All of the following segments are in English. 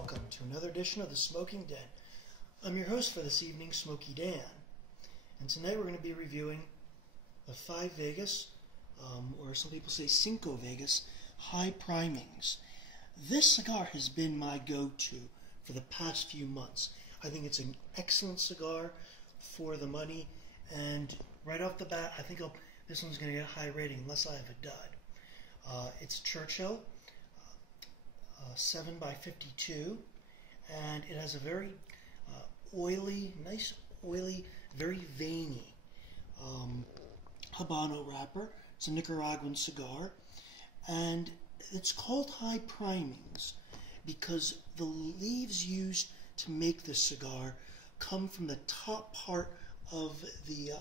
welcome to another edition of the Smoking Den. I'm your host for this evening, Smokey Dan, and tonight we're going to be reviewing the 5 Vegas, or some people say Cinco Vegas, High Primings. This cigar has been my go-to for the past few months. I think it's an excellent cigar for the money, and right off the bat, I think this one's going to get a high rating unless I have a dud. It's Churchill. 7 by 52, and it has a very oily, nice oily, very veiny Habano wrapper. It's a Nicaraguan cigar, and it's called High Primings because the leaves used to make this cigar come from the top part of the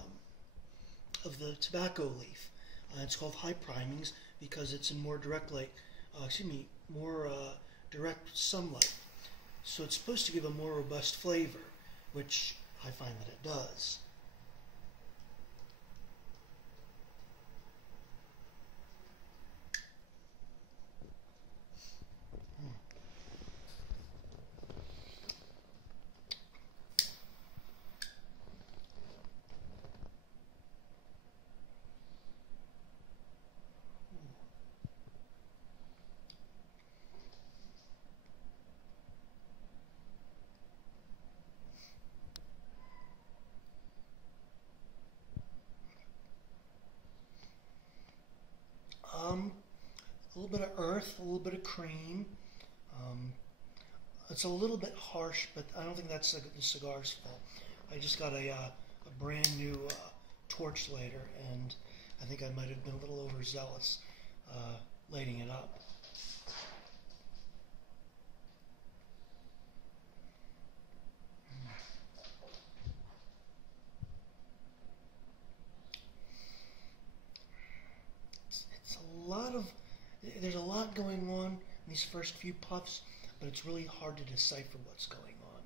tobacco leaf. It's called High Primings because it's in more direct light. More direct sunlight. So it's supposed to give a more robust flavor, which I find that it does. A little bit of earth, a little bit of cream. It's a little bit harsh, but I don't think that's the cigar's fault. I just got a brand new torch lighter, and I think I might have been a little overzealous lighting it up. There's a lot going on in these first few puffs, but it's really hard to decipher what's going on.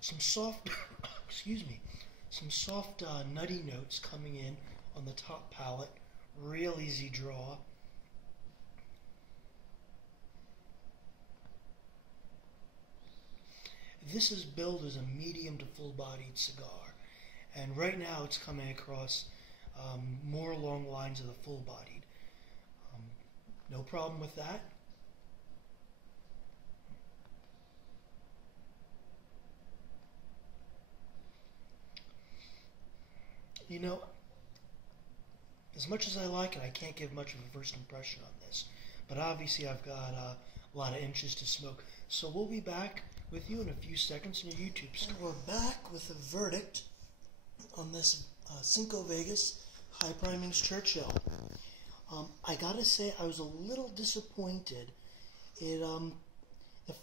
Some soft, some soft nutty notes coming in on the top palate. Real easy draw. This is billed as a medium to full-bodied cigar, and right now it's coming across more along the lines of the full-bodied. No problem with that. You know, as much as I like it, I can't give much of a first impression on this, but obviously I've got a lot of inches to smoke, so we'll be back with you in a few seconds on your YouTube stream. We're back with a verdict on this Cinco Vegas High Primings Churchill. I gotta say, I was a little disappointed. The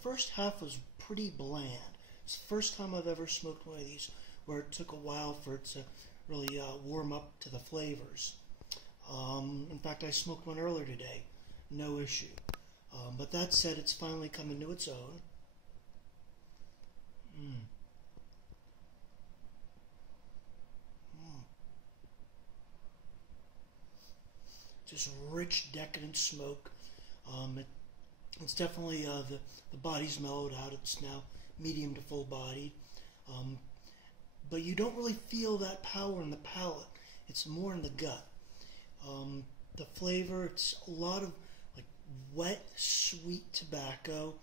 first half was pretty bland. It's the first time I've ever smoked one of these where it took a while for it to really warm up to the flavors. In fact, I smoked one earlier today, no issue. But that said, it's finally coming to its own. Just rich, decadent smoke. It's definitely the body's mellowed out. It's now medium to full bodied, but you don't really feel that power in the palate. It's more in the gut. The flavor, it's a lot of like wet, sweet tobacco,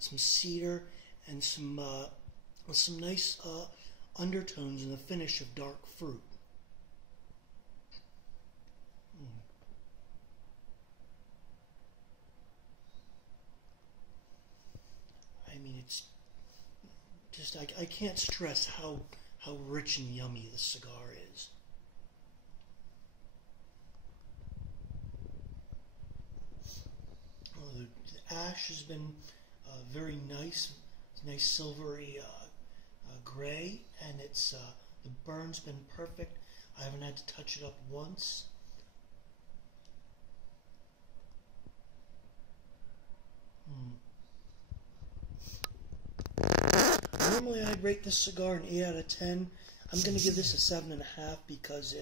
some cedar, and some nice undertones in the finish of dark fruit. I mean, it's just, I can't stress how rich and yummy this cigar is. The ash has been very nice. It's nice silvery gray, and it's the burn's been perfect. I haven't had to touch it up once. Normally I'd rate this cigar an 8 out of 10. I'm going to give this a 7.5 because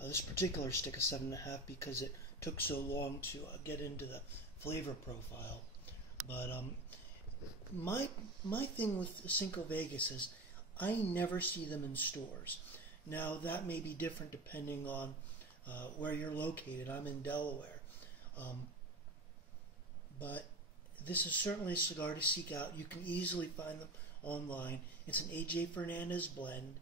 This particular stick is 7.5 because it took so long to get into the flavor profile. But my thing with Cinco Vegas is I never see them in stores. Now that may be different depending on where you're located. I'm in Delaware. But this is certainly a cigar to seek out. You can easily find them online. It's an A.J. Fernandez blend.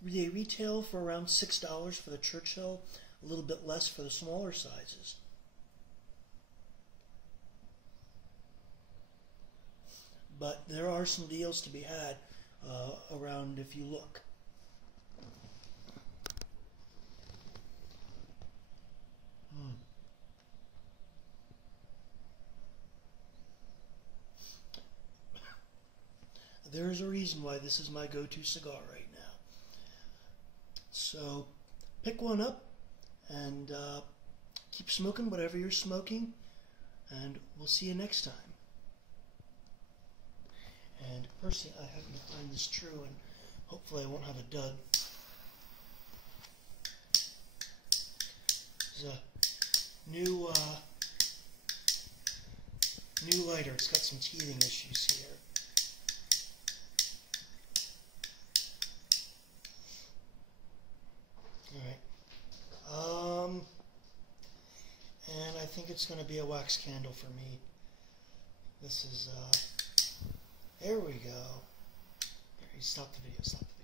They retail for around $6 for the Churchill, a little bit less for the smaller sizes. But there are some deals to be had around if you look. There's a reason why this is my go-to cigar right now. So pick one up and keep smoking whatever you're smoking, and we'll see you next time. And personally, I happen to find this true, and hopefully I won't have a dud. This is a new lighter. It's got some teething issues here. Alright. And I think it's going to be a wax candle for me. This is, there we go. Here, stop the video, stop the video.